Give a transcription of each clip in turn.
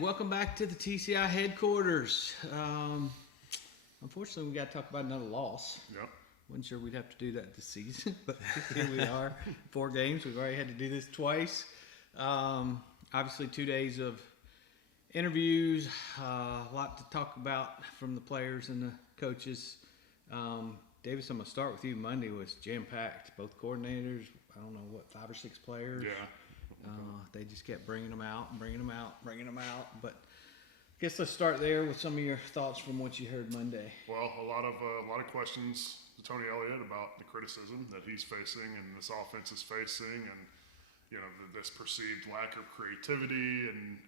welcome back to the TCI Headquarters. Unfortunately, we got to talk about another loss. Yep. Wasn't sure we'd have to do that this season, but here we are. 4 games. We've already had to do this twice. Obviously, 2 days of interviews, a lot to talk about from the players and the coaches. Davis, I'm going to start with you. Monday was jam-packed. Both coordinators, I don't know, 5 or 6 players. Yeah. They just kept bringing them out. But I guess let's start there with some of your thoughts from what you heard Monday. Well, a lot of questions to Tony Elliott about the criticism that he's facing and this offense is facing, and this perceived lack of creativity and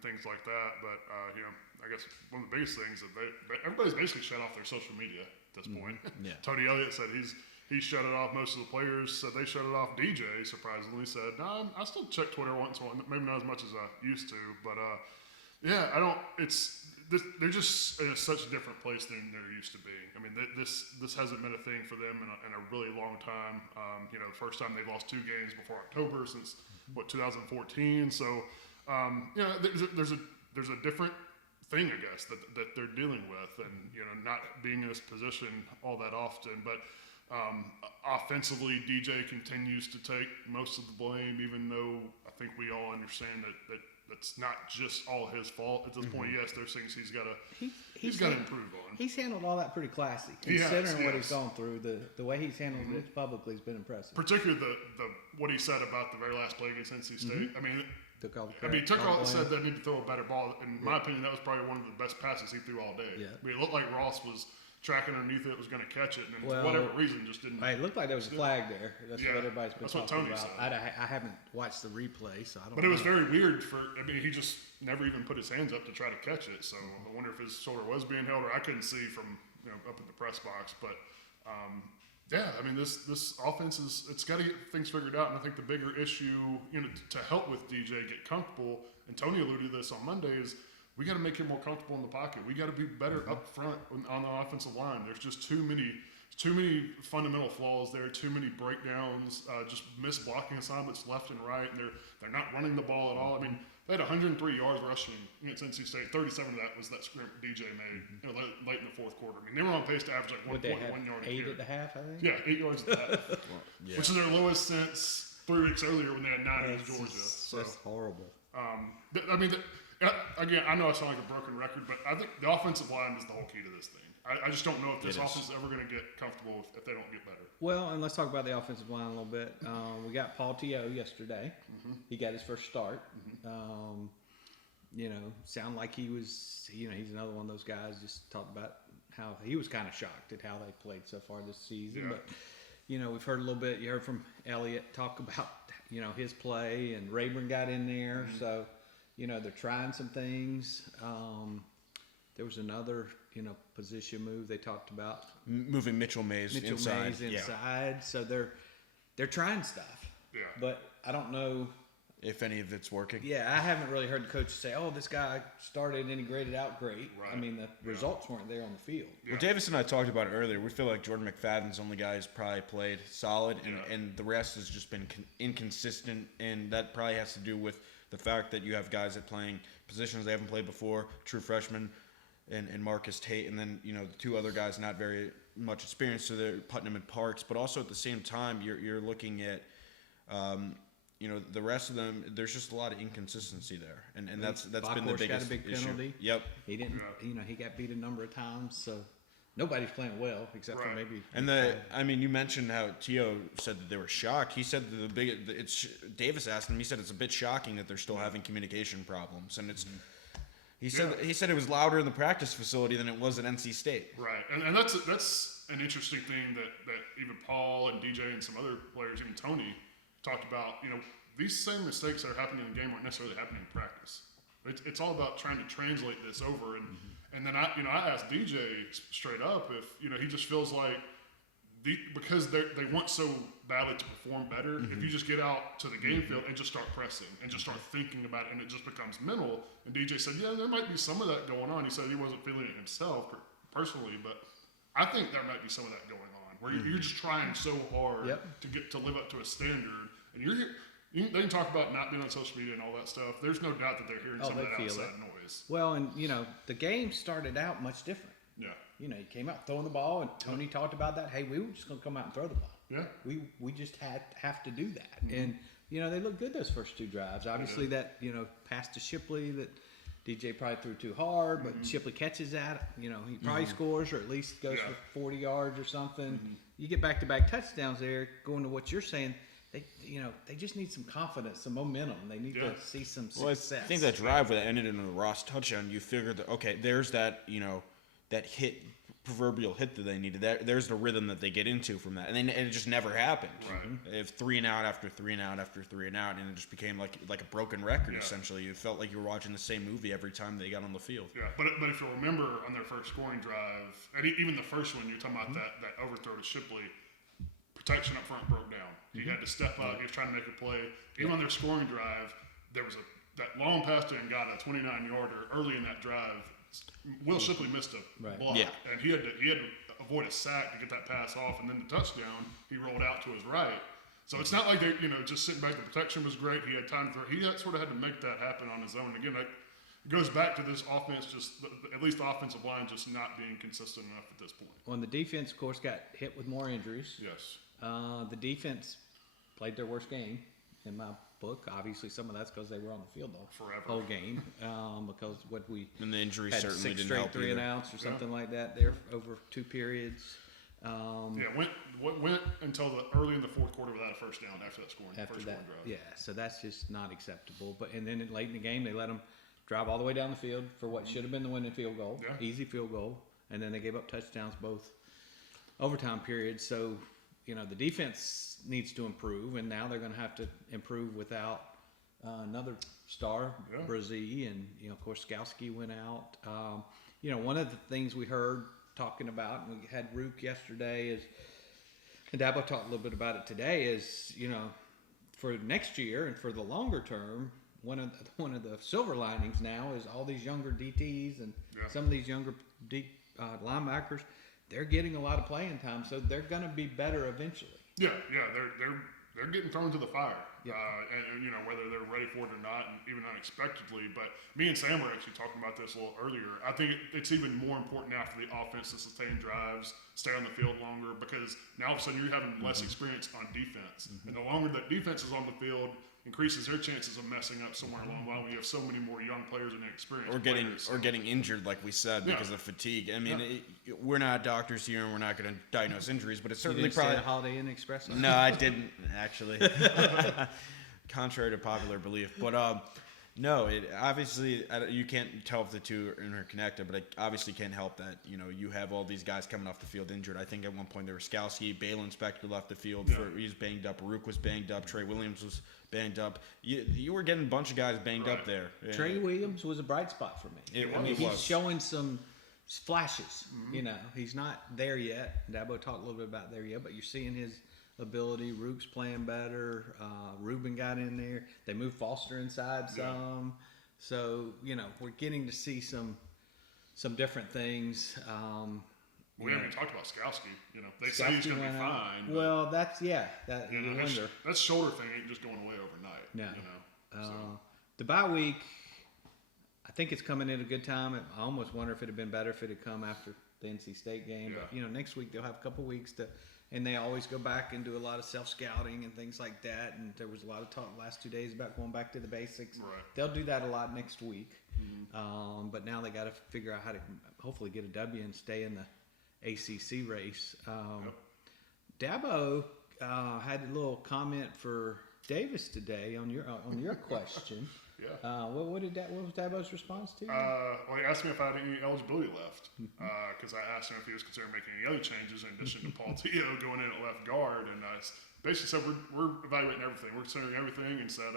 things like that. But I guess one of the biggest things that everybody's basically shut off their social media at this point. Yeah. Tony Elliott said he shut it off. Most of the players said they shut it off. DJ surprisingly said, "No, I still check Twitter once in a while, maybe not as much as I used to." But I don't. They're just in such a different place than they're used to being. I mean, this hasn't been a thing for them in a really long time. The first time they've lost 2 games before October since 2014. So there's a different thing, I guess, that they're dealing with, and not being in this position all that often, but. Offensively, DJ continues to take most of the blame, even though I think we all understand that that's not just all his fault at this point. Yes, there's things he's got to improve on. He's handled all that pretty classy, considering what he's gone through. The way he's handled it publicly has been impressive. Particularly the what he said about the very last play against NC State. I mean, he said they need to throw a better ball. In my opinion, that was probably one of the best passes he threw all day. Yeah. I mean, it looked like Ross was tracking underneath it, was going to catch it, and for whatever reason just didn't. It looked like there was a flag there. That's what everybody's been talking Tony about. said. I haven't watched the replay, so I don't know. But it was very weird he just never even put his hands up to try to catch it, so I wonder if his shoulder was being held, or I couldn't see from up at the press box. But this offense it's got to get things figured out, and I think the bigger issue, to help with DJ get comfortable, and Tony alluded to this on Monday, is we got to make him more comfortable in the pocket. We got to be better up front on the offensive line. There's just too many fundamental flaws there, too many breakdowns, just missed blocking assignments left and right, and they're not running the ball at all. I mean, they had 103 yards rushing against NC State. 37 of that was that sprint DJ made late in the fourth quarter. I mean, they were on pace to average like 1.1 yard a carry. 8 at the half, I think? Yeah, 8 yards at the half, which is their lowest since 3 weeks earlier when they had 9 against Georgia. That's horrible. Again, I know I sound like a broken record, but I think the offensive line is the whole key to this thing. I just don't know if this offense is ever going to get comfortable if they don't get better. Well, and let's talk about the offensive line a little bit. We got Paul T.O. yesterday. He got his first start. Sound like he was, he's another one of those guys just talked about how he was kind of shocked at how they played so far this season. Yeah. But, we've heard a little bit. You heard from Elliott talk about, his play, and Rayburn got in there. So, they're trying some things. There was another, position move they talked about. Moving Mitchell Mays inside. Yeah. So they're trying stuff. Yeah. But I don't know if any of it's working. Yeah, I haven't really heard the coaches say, "Oh, this guy started and he graded out great." Right. I mean, the results weren't there on the field. Well, Davis and I talked about it earlier. We feel like Jordan McFadden's the only guy who's probably played solid, and the rest has just been inconsistent, and that probably has to do with the fact that you have guys that playing positions they haven't played before, true freshmen, and Marcus Tate, and then the 2 other guys not very much experience, so they're Putnam and Parks. But also at the same time, you're looking at the rest of them. There's just a lot of inconsistency there, and that's been the biggest got a big penalty. Issue. Yep. He didn't. He got beat a number of times, so nobody's playing well except for maybe. And you mentioned how T.O. said that they were shocked. He said that Davis asked him. He said it's a bit shocking that they're still having communication problems, and it's. He said it was louder in the practice facility than it was at NC State. Right, and that's an interesting thing that even Paul and DJ and some other players, even Tony, talked about. These same mistakes that are happening in the game aren't necessarily happening in practice. It's all about trying to translate this over, and then I asked DJ straight up if he just feels like because they want so badly to perform better. If you just get out to the game field and just start pressing and just start thinking about it, and it just becomes mental. And DJ said, yeah, there might be some of that going on. He said he wasn't feeling it himself personally, but I think there might be some of that going on where you're just trying so hard to live up to a standard, and they can talk about not being on social media and all that stuff. There's no doubt that they're hearing some of they that feel outside it. noise. Well, and the game started out much different. Yeah. He came out throwing the ball, and Tony talked about that. Hey, we were just going to come out and throw the ball. Yeah. We just have to do that. And they looked good those first 2 drives. Obviously, that pass to Shipley that DJ probably threw too hard, but Shipley catches that. He probably scores or at least goes for 40 yards or something. You get back-to-back touchdowns there. Going to what you're saying. They just need some confidence, some momentum. They need to see some success. I think that drive that ended in a Ross touchdown, you figured that, okay, there's that, that proverbial hit that they needed. There's the rhythm that they get into from that. And it just never happened. Right. If 3 and out after 3 and out after 3 and out, and it just became like a broken record, essentially. You felt like you were watching the same movie every time they got on the field. Yeah, but if you'll remember on their first scoring drive, and even the first one, you're talking about that overthrow to Shipley, protection up front broke down. He had to step up. He was trying to make a play. Even on their scoring drive, there was that long pass to Ngata, 29-yarder early in that drive. Will Shipley missed a block, and he had to avoid a sack to get that pass off, and then the touchdown he rolled out to his right. So it's not like they just sitting back. The protection was great. He had time to throw. He sort of had to make that happen on his own. Again, it goes back to this offense, at least the offensive line just not being consistent enough at this point. Well, and the defense, of course, got hit with more injuries. Yes. The defense played their worst game in my book. Obviously, some of that's because they were on the field the whole game. Because and the injuries had certainly 6 didn't straight help 3 and either. outs or something like that there over 2 periods. Went until early in the fourth quarter without a first down after that scoring drive. Yeah, so that's just not acceptable. But then late in the game, they let them drive all the way down the field for what should have been the winning field goal, easy field goal, and then they gave up touchdowns both overtime periods. So the defense needs to improve, and now they're going to have to improve without another star, Brazee, and of course Skowski went out. One of the things we heard talking about, and we had Rook yesterday, is, and Dabo talked a little bit about it today, is for next year and for the longer term, one of the silver linings now is all these younger DTs and some of these younger linebackers. They're getting a lot of playing time, so they're going to be better eventually. Yeah, they're getting thrown to the fire, and whether they're ready for it or not, and even unexpectedly. But me and Sam were actually talking about this a little earlier. I think it's even more important now for the offense to sustain drives, stay on the field longer, because now all of a sudden you're having less experience on defense, and the longer that defense is on the field, increases their chances of messing up somewhere along the line. We have so many more young players and inexperienced players. Or getting injured, like we said, because of fatigue. I mean, we're not doctors here, and we're not going to diagnose injuries, but it's certainly probably say Holiday Inn Express. No, I didn't actually, contrary to popular belief. But no, it obviously you can't tell if the two are interconnected, but it obviously can't help that you have all these guys coming off the field injured. I think at one point there was Skowski, Balin Spector left the field. He was banged up. Rook was banged up. Trey Williams was banged up. You were getting a bunch of guys banged up there. Trey Williams was a bright spot for me. He's showing some flashes. He's not there yet. Dabo talked a little bit about there yet, but you're seeing his ability. Rook's playing better. Ruben got in there. They moved Foster inside some. So we're getting to see some different things. We haven't even talked about Skowski. They say he's going to be fine. Well, that shoulder thing ain't just going away overnight. No. The bye week, I think it's coming in a good time. I almost wonder if it had been better if it had come after the NC State game. Yeah. But next week they'll have a couple weeks and they always go back and do a lot of self-scouting and things like that. And there was a lot of talk the last 2 days about going back to the basics. Right. They'll do that a lot next week. But now they got to figure out how to hopefully get a W and stay in the ACC race. Dabo had a little comment for Davis today on your question. What was Dabo's response to you? Well, he asked me if I had any eligibility left, because I asked him if he was considering making any other changes in addition to Paul Teo going in at left guard, and I basically said we're evaluating everything. We're considering everything, and said,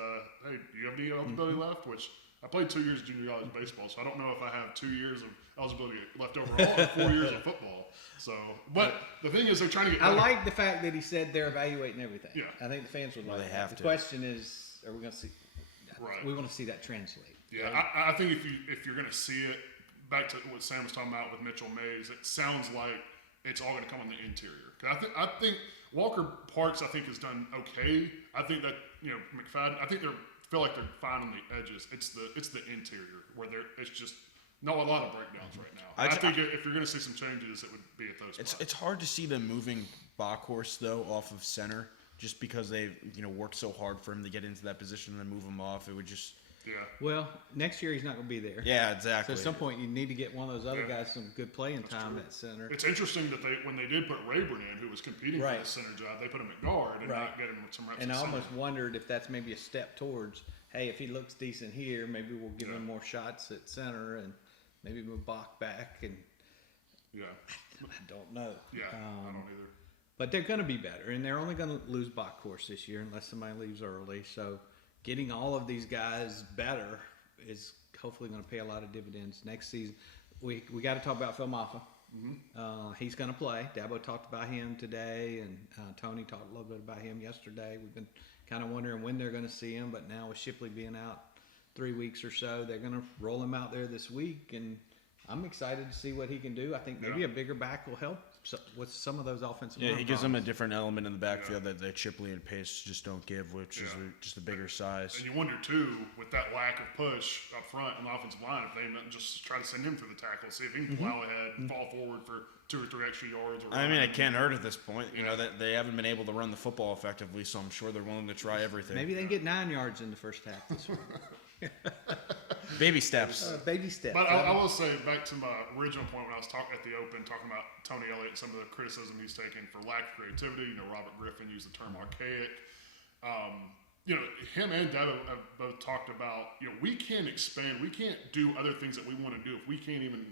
hey, do you have any eligibility left? Which I played 2 years of junior college baseball, so I don't know if I have 2 years of eligibility left overall or 4 years of football. So, but the thing is, they're trying to get. I like the fact that he said they're evaluating everything. Yeah. I think the fans would like they that. have The to. question is, are we going to see? Right. We want to see that translate. Yeah, right? I think if you're going to see it, back to what Sam was talking about with Mitchell Mays, it sounds like it's all going to come on the interior. 'Cause I think Walker Parks, I think, has done okay. I think that McFadden. I think feel like they're fine on the edges. It's the interior where it's just not a lot of breakdowns right now. I think if you're going to see some changes, it would be at those spots. It's hard to see them moving Bockhorst though off of center, just because they've worked so hard for him to get into that position and then move him off. It would just. Yeah. Well, next year he's not going to be there. Yeah, exactly. So at some point you need to get one of those other guys some good playing time at center. It's interesting that when they did put Rayburn in, who was competing for the center job, they put him at guard and not get him some reps. And I almost wondered if that's maybe a step towards, hey, if he looks decent here, maybe we'll give him more shots at center and maybe move Bach back. And I don't know. Yeah, I don't either. But they're going to be better, and they're only going to lose Bockhorst this year unless somebody leaves early. So getting all of these guys better is hopefully going to pay a lot of dividends next season. We got to talk about Phil Maffa. Mm-hmm. He's going to play. Dabo talked about him today, and Tony talked a little bit about him yesterday. We've been kind of wondering when they're going to see him, but now with Shipley being out 3 weeks or so, they're going to roll him out there this week, and I'm excited to see what he can do. I think maybe a bigger back will help with some of those offensive. Yeah, he gives them a different element in the backfield that Shipley and Pace just don't give, which is just a bigger size. And you wonder too, with that lack of push up front on the offensive line, if they just try to send him through the tackle, see if he can plow ahead and fall forward for 2 or 3 extra yards. I mean, it can't hurt at this point. You know that they haven't been able to run the football effectively, so I'm sure they're willing to try everything. Maybe they can get 9 yards in the first half this week. Baby steps. Baby steps. But I will say, back to my original point when I was talking at the Open, talking about Tony Elliott and some of the criticism he's taken for lack of creativity. Robert Griffin used the term archaic. Him and Dabo have both talked about, we can't expand. We can't do other things that we want to do if we can't even,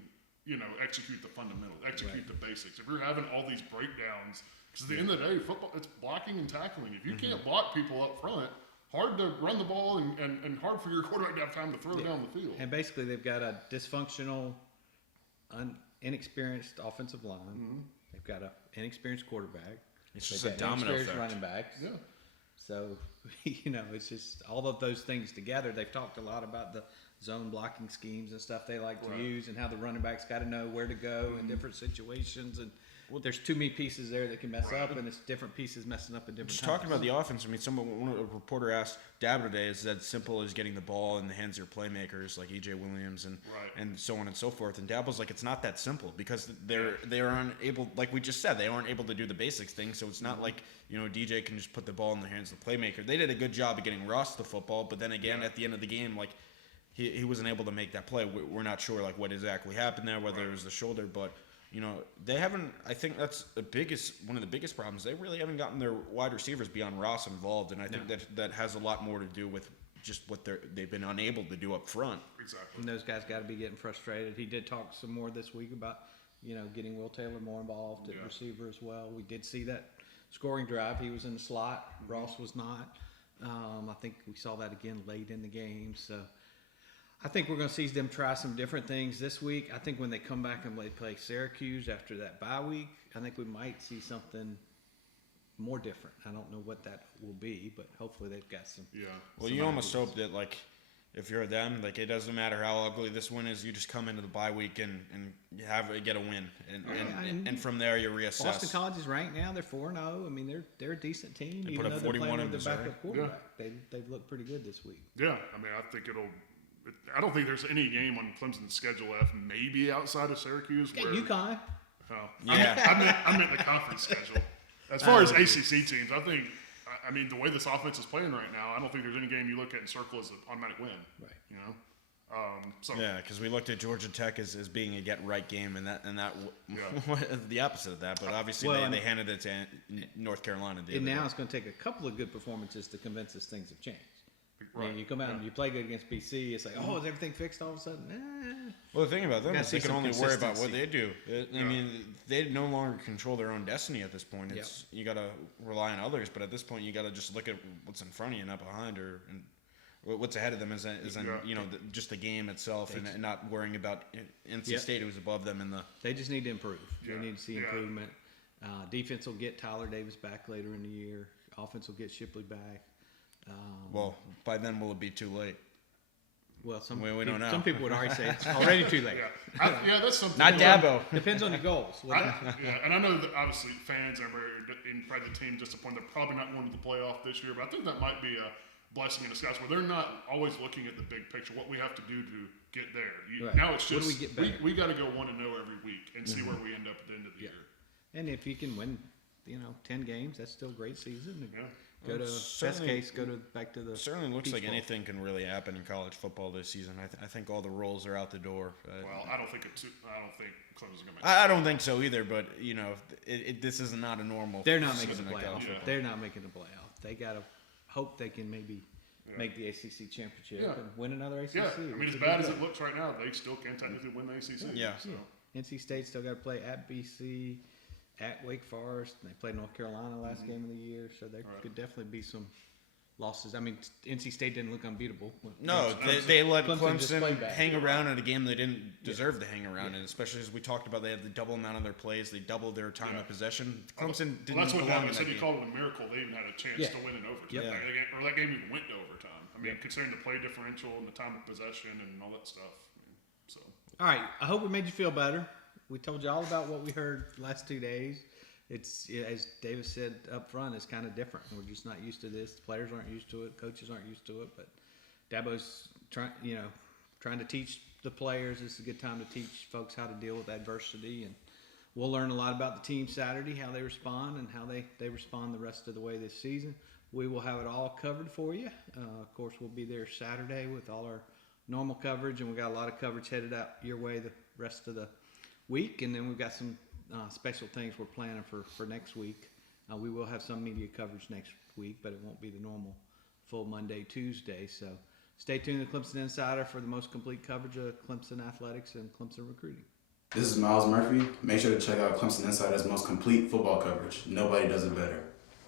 execute the fundamentals, execute the basics. If you're having all these breakdowns, because at the end of the day, football, it's blocking and tackling. If you can't block people up front, hard to run the ball and hard for your quarterback to have time to throw down the field. And basically, they've got a dysfunctional, inexperienced offensive line. Mm-hmm. They've got an inexperienced quarterback. It's just a domino effect. Running backs. Yeah. So, it's just all of those things together. They've talked a lot about the zone blocking schemes and stuff they like to use, and how the running backs got to know where to go in different situations. And there's too many pieces there that can mess up, and it's different pieces messing up at different times. Just talking about the offense, I mean, a reporter asked Dabo today, is that simple as getting the ball in the hands of your playmakers like E.J. Williams and so on and so forth. And Dabo's like, it's not that simple, because they are unable, like we just said, they aren't able to do the basics thing. So it's not like, DJ can just put the ball in the hands of the playmaker. They did a good job of getting Ross the football, but then again, at the end of the game, like, he wasn't able to make that play. We're not sure like what exactly happened there, whether it was the shoulder, but they haven't. I think that's one of the biggest problems. They really haven't gotten their wide receivers beyond Ross involved, and I think that has a lot more to do with just what they've been unable to do up front. Exactly. And those guys got to be getting frustrated. He did talk some more this week about getting Will Taylor more involved at receiver as well. We did see that scoring drive. He was in the slot. Ross was not. I think we saw that again late in the game. So I think we're going to see them try some different things this week. I think when they come back and they play Syracuse after that bye week, I think we might see something more different. I don't know what that will be, but hopefully they've got some. Yeah. Well, you almost hope that, like, if you're them, like, it doesn't matter how ugly this win is, you just come into the bye week and get a win, and from there you reassess. Boston College is ranked now; they're 4-0. I mean, they're a decent team. They even put up though they're 41 playing in with their Missouri. backup quarterback. They've looked pretty good this week. Yeah, I mean, I think I don't think there's any game on Clemson's schedule left, maybe outside of Syracuse. Yeah, where, UConn. Oh, Yeah. I meant the conference schedule. As far as ACC teams, I mean, the way this offense is playing right now, I don't think there's any game you look at and circle as an automatic win. Right. Yeah, because we looked at Georgia Tech as being a get-right game, and that the opposite of that. But obviously they handed it to North Carolina. And now it's going to take a couple of good performances to convince us things have changed. Right. I mean, you come out and you play good against BC, it's like, oh, is everything fixed all of a sudden? Well, the thing about them is they can only worry about what they do. I mean, they no longer control their own destiny at this point. It's you got to rely on others, but at this point, you got to just look at what's in front of you, not behind, and what's ahead of them is just the game itself, and not worrying about NC State, who's above them in the. They just need to improve. Yeah. They need to see improvement. Defense will get Tyler Davis back later in the year. Offense will get Shipley back. Well, by then will it be too late? Well, We don't know. Some people would already say it's already too late. Yeah, that's something. Not Dabo. Depends on your goals. And I know that obviously fans and probably the team disappointed. They're probably not going to the playoff this year, but I think that might be a blessing in disguise where they're not always looking at the big picture, what we have to do to get there. Right. Now it's just we get better? we got to go 1-0 every week and see where we end up at the end of the year. And if you can win, 10 games, that's still a great season. Yeah. Go to best Certainly- case, back to the. Certainly looks Peach like Bowl. anything can really happen in college football this season. I think all the roles are out the door. Well, I don't think Clemson's going to make. I don't think so either. But this is not a normal. They're not making the season of college playoff. football. They're not making the playoff. They gotta hope they can maybe make the ACC championship and win another ACC. Yeah, I mean, as bad as it looks right now, they still can technically win the ACC. Yeah. So. NC State still got to play at BC, at Wake Forest. And they played North Carolina last game of the year, so there could definitely be some losses. I mean, NC State didn't look unbeatable. No, they let Clemson just Clemson played bad. hang around in a game they didn't deserve to hang around in, especially as we talked about. They had the double amount of their plays. They doubled their time of possession. Clemson didn't Well, that's what belong Dabo in said. that He game. called it a miracle. They even had a chance to win in overtime. Yep. Or that game even went to overtime. I mean, considering the play differential and the time of possession and all that stuff. So. All right, I hope we made you feel better. We told you all about what we heard the last 2 days. It's, as Davis said up front, it's kind of different. We're just not used to this. The players aren't used to it. Coaches aren't used to it. But Dabo's trying to teach the players. This is a good time to teach folks how to deal with adversity. And we'll learn a lot about the team Saturday, how they respond, and how they respond the rest of the way this season. We will have it all covered for you. Of course, we'll be there Saturday with all our normal coverage, and we got a lot of coverage headed out your way the rest of the week. And then we've got some special things we're planning for next week. We will have some media coverage next week, but it won't be the normal full Monday, Tuesday. So stay tuned to Clemson Insider for the most complete coverage of Clemson athletics and Clemson recruiting. This is Miles Murphy. Make sure to check out Clemson Insider's most complete football coverage. Nobody does it better.